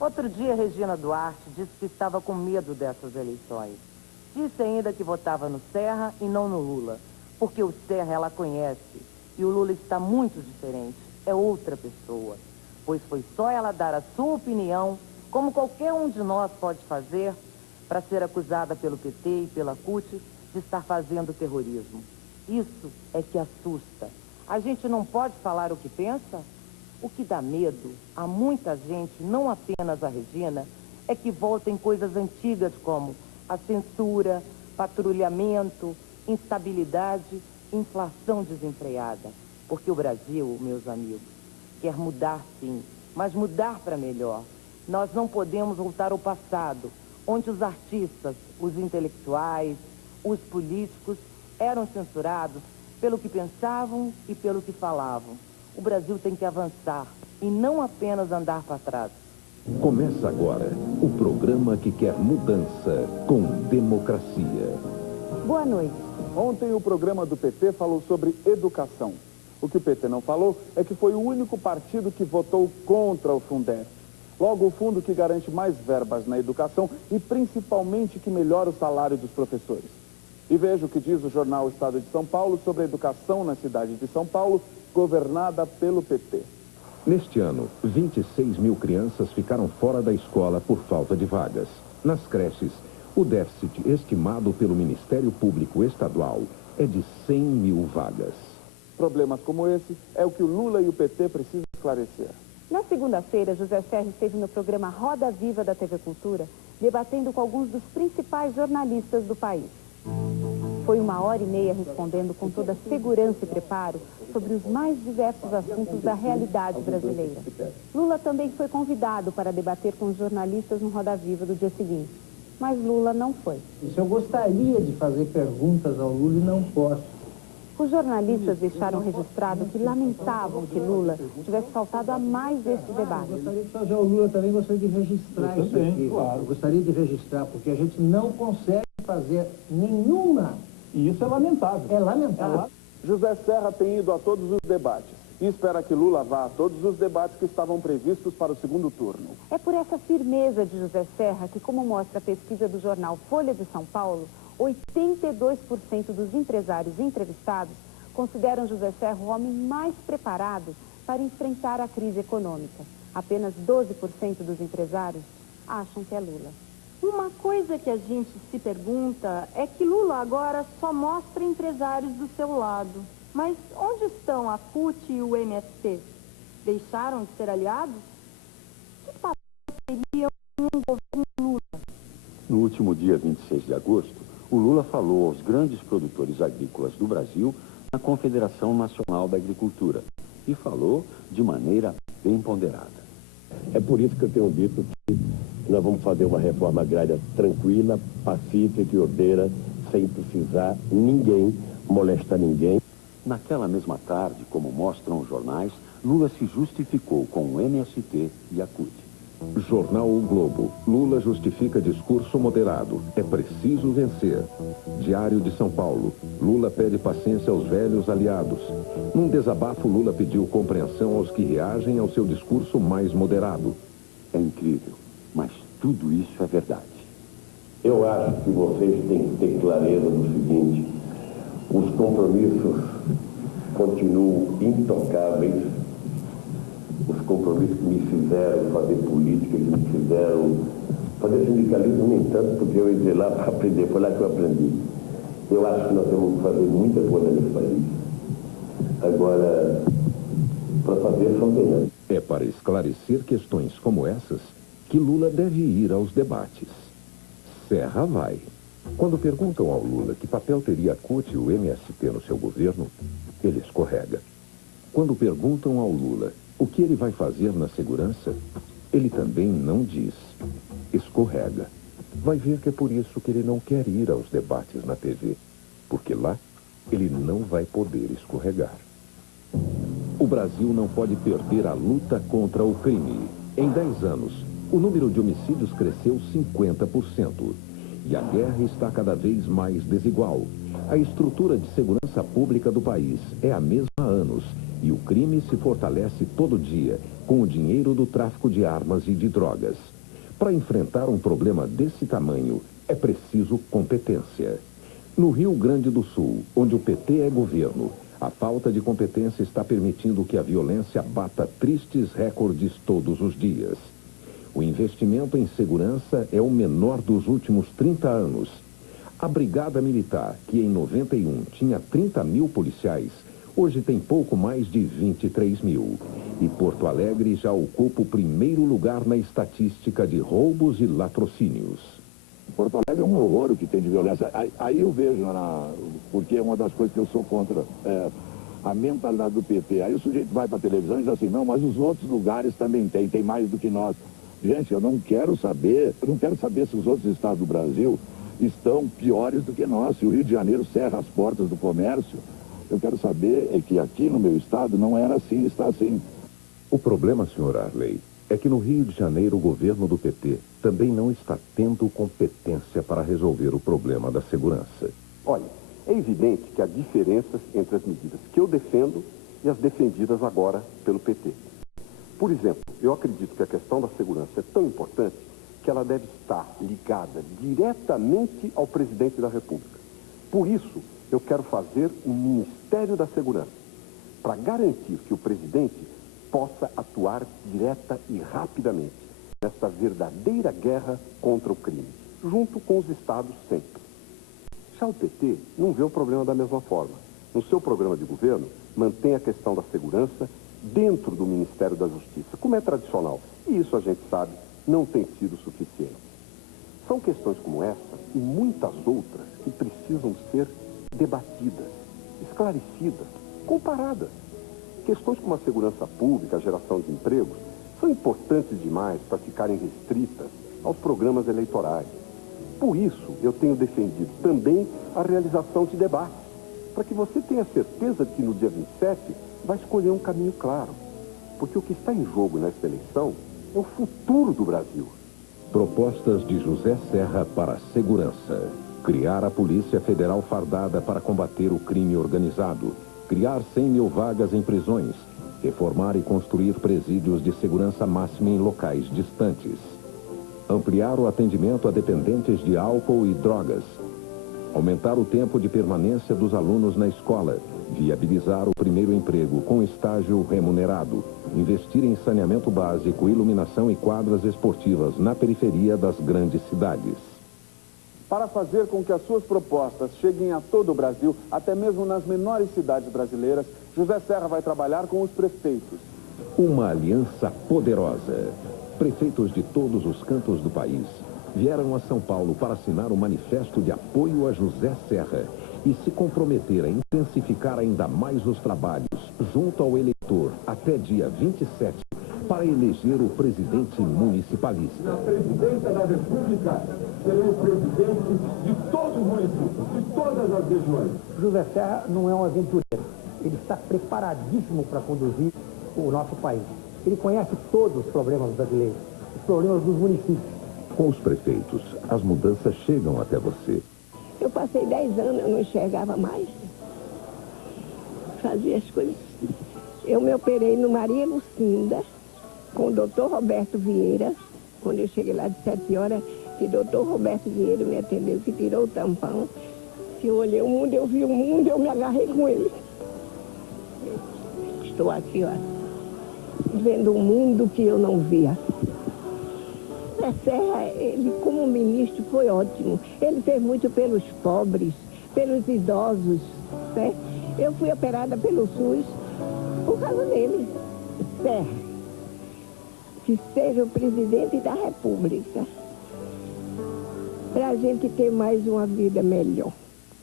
Outro dia, Regina Duarte disse que estava com medo dessas eleições. Disse ainda que votava no Serra e não no Lula, porque o Serra ela conhece e o Lula está muito diferente, é outra pessoa. Pois foi só ela dar a sua opinião, como qualquer um de nós pode fazer, para ser acusada pelo PT e pela CUT de estar fazendo terrorismo. Isso é que assusta. A gente não pode falar o que pensa? O que dá medo a muita gente, não apenas a Regina, é que voltem coisas antigas como a censura, patrulhamento, instabilidade, inflação desenfreada. Porque o Brasil, meus amigos, quer mudar sim, mas mudar para melhor. Nós não podemos voltar ao passado, onde os artistas, os intelectuais, os políticos eram censurados pelo que pensavam e pelo que falavam. O Brasil tem que avançar e não apenas andar para trás. Começa agora o programa que quer mudança com democracia. Boa noite. Ontem o programa do PT falou sobre educação. O que o PT não falou é que foi o único partido que votou contra o Fundef. Logo, o fundo que garante mais verbas na educação e principalmente que melhora o salário dos professores. E veja o que diz o jornal Estado de São Paulo sobre a educação na cidade de São Paulo, governada pelo PT. Neste ano, 26 mil crianças ficaram fora da escola por falta de vagas. Nas creches, o déficit estimado pelo Ministério Público Estadual é de 100 mil vagas. Problemas como esse é o que o Lula e o PT precisam esclarecer. Na segunda-feira, José Serra esteve no programa Roda Viva da TV Cultura, debatendo com alguns dos principais jornalistas do país. Foi 1h30 respondendo com toda segurança e preparo sobre os mais diversos assuntos da realidade brasileira. Lula também foi convidado para debater com os jornalistas no Roda Viva do dia seguinte, mas Lula não foi. Eu gostaria de fazer perguntas ao Lula e não posso. Os jornalistas deixaram registrado que lamentavam que Lula tivesse faltado a mais este debate. Gostaria de fazer ao Lula também, gostaria de registrar isso aqui. Claro. Gostaria de registrar, porque a gente não consegue fazer nenhuma. E isso é lamentável. É lamentável. José Serra tem ido a todos os debates e espera que Lula vá a todos os debates que estavam previstos para o segundo turno. É por essa firmeza de José Serra que, como mostra a pesquisa do jornal Folha de São Paulo, 82% dos empresários entrevistados consideram José Serra o homem mais preparado para enfrentar a crise econômica. Apenas 12% dos empresários acham que é Lula. Uma coisa que a gente se pergunta é que Lula agora só mostra empresários do seu lado. Mas onde estão a CUT e o MST? Deixaram de ser aliados? Que papel teriam em um governo Lula? No último dia 26 de agosto, o Lula falou aos grandes produtores agrícolas do Brasil na Confederação Nacional da Agricultura e falou de maneira bem ponderada. É por isso que eu tenho dito que nós vamos fazer uma reforma agrária tranquila, pacífica e ordeira, sem precisar ninguém molestar ninguém. Naquela mesma tarde, como mostram os jornais, Lula se justificou com o MST e a CUT. Jornal O Globo. Lula justifica discurso moderado. É preciso vencer. Diário de São Paulo. Lula pede paciência aos velhos aliados. Num desabafo, Lula pediu compreensão aos que reagem ao seu discurso mais moderado. É incrível, mas tudo isso é verdade. Eu acho que vocês têm que ter clareza no seguinte: os compromissos continuam intocáveis. Os compromissos que me fizeram fazer política, que me fizeram fazer sindicalismo, nem tanto, porque eu ia lá para aprender, foi lá que eu aprendi. Eu acho que nós temos que fazer muita coisa nesse país. Agora, para fazer, só ganhando. É para esclarecer questões como essas que Lula deve ir aos debates. Serra vai. Quando perguntam ao Lula que papel teria a CUT e o MST no seu governo, ele escorrega. Quando perguntam ao Lula o que ele vai fazer na segurança, ele também não diz. Escorrega. Vai ver que é por isso que ele não quer ir aos debates na TV, porque lá ele não vai poder escorregar. O Brasil não pode perder a luta contra o crime. Em 10 anos, o número de homicídios cresceu 50%. E a guerra está cada vez mais desigual. A estrutura de segurança pública do país é a mesma há anos E o crime se fortalece todo dia com o dinheiro do tráfico de armas e de drogas. Para enfrentar um problema desse tamanho, é preciso competência. No Rio Grande do Sul, onde o PT é governo, a falta de competência está permitindo que a violência bata tristes recordes todos os dias. O investimento em segurança é o menor dos últimos 30 anos. A Brigada Militar, que em 91 tinha 30 mil policiais, hoje tem pouco mais de 23 mil. E Porto Alegre já ocupa o primeiro lugar na estatística de roubos e latrocínios. Porto Alegre é um horror o que tem de violência. Aí eu vejo, porque é uma das coisas que eu sou contra, a mentalidade do PT. Aí o sujeito vai para a televisão e diz assim, não, mas os outros lugares também tem mais do que nós. Gente, eu não quero saber se os outros estados do Brasil estão piores do que nós. Se o Rio de Janeiro cerra as portas do comércio, eu quero saber é que aqui no meu estado não era assim, está assim. O problema, senhor Arley, é que no Rio de Janeiro o governo do PT também não está tendo competência para resolver o problema da segurança. Olha, é evidente que há diferenças entre as medidas que eu defendo e as defendidas agora pelo PT. Por exemplo, eu acredito que a questão da segurança é tão importante que ela deve estar ligada diretamente ao presidente da República. Por isso, eu quero fazer um Ministério da Segurança, para garantir que o presidente possa atuar direta e rapidamente nessa verdadeira guerra contra o crime, junto com os estados sempre. Já o PT não vê o problema da mesma forma. No seu programa de governo, mantém a questão da segurança dentro do Ministério da Justiça, como é tradicional. E isso a gente sabe, não tem sido suficiente. São questões como essa e muitas outras que precisam ser debatidas, esclarecidas, comparadas. Questões como a segurança pública, a geração de empregos, são importantes demais para ficarem restritas aos programas eleitorais. Por isso, eu tenho defendido também a realização de debates, para que você tenha certeza de que no dia 27 vai escolher um caminho claro. Porque o que está em jogo nesta eleição é o futuro do Brasil. Propostas de José Serra para a segurança. Criar a Polícia Federal fardada para combater o crime organizado. Criar 100 mil vagas em prisões. Reformar e construir presídios de segurança máxima em locais distantes. Ampliar o atendimento a dependentes de álcool e drogas. Aumentar o tempo de permanência dos alunos na escola. Viabilizar o primeiro emprego com estágio remunerado. Investir em saneamento básico, iluminação e quadras esportivas na periferia das grandes cidades. Para fazer com que as suas propostas cheguem a todo o Brasil, até mesmo nas menores cidades brasileiras, José Serra vai trabalhar com os prefeitos. Uma aliança poderosa. Prefeitos de todos os cantos do país vieram a São Paulo para assinar um manifesto de apoio a José Serra e se comprometer a intensificar ainda mais os trabalhos junto ao eleitor até dia 27 para eleger o presidente municipalista. Na presidência da República, serei o presidente de todos os municípios, de todas as regiões. José Serra não é um aventureiro. Ele está preparadíssimo para conduzir o nosso país. Ele conhece todos os problemas brasileiros, os problemas dos municípios. Com os prefeitos, as mudanças chegam até você. Eu passei 10 anos, eu não enxergava mais. Fazia as coisas. Eu me operei no Maria Lucinda, com o doutor Roberto Vieira. Quando eu cheguei lá de 7 horas, que o doutor Roberto Vieira me atendeu, que tirou o tampão. Que eu olhei o mundo, eu vi o mundo, eu me agarrei com ele. Estou aqui, ó, vendo um mundo que eu não via. Zé Serra, ele como ministro foi ótimo. Ele fez muito pelos pobres, pelos idosos, né? Eu fui operada pelo SUS por causa dele. Serra, que seja o presidente da República, para a gente ter mais uma vida melhor.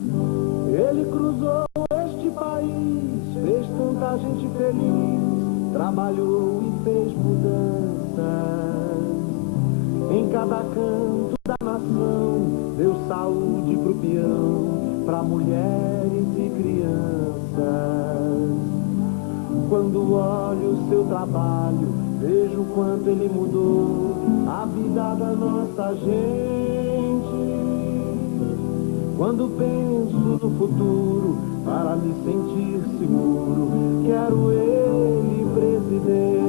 Ele cruzou este país, fez tanta gente feliz, trabalhou e fez mudanças. Em cada canto da nação, deu saúde pro peão, pra mulheres e crianças. Quando olho o seu trabalho, vejo o quanto ele mudou a vida da nossa gente. Quando penso no futuro, para me sentir seguro, quero ele presidente.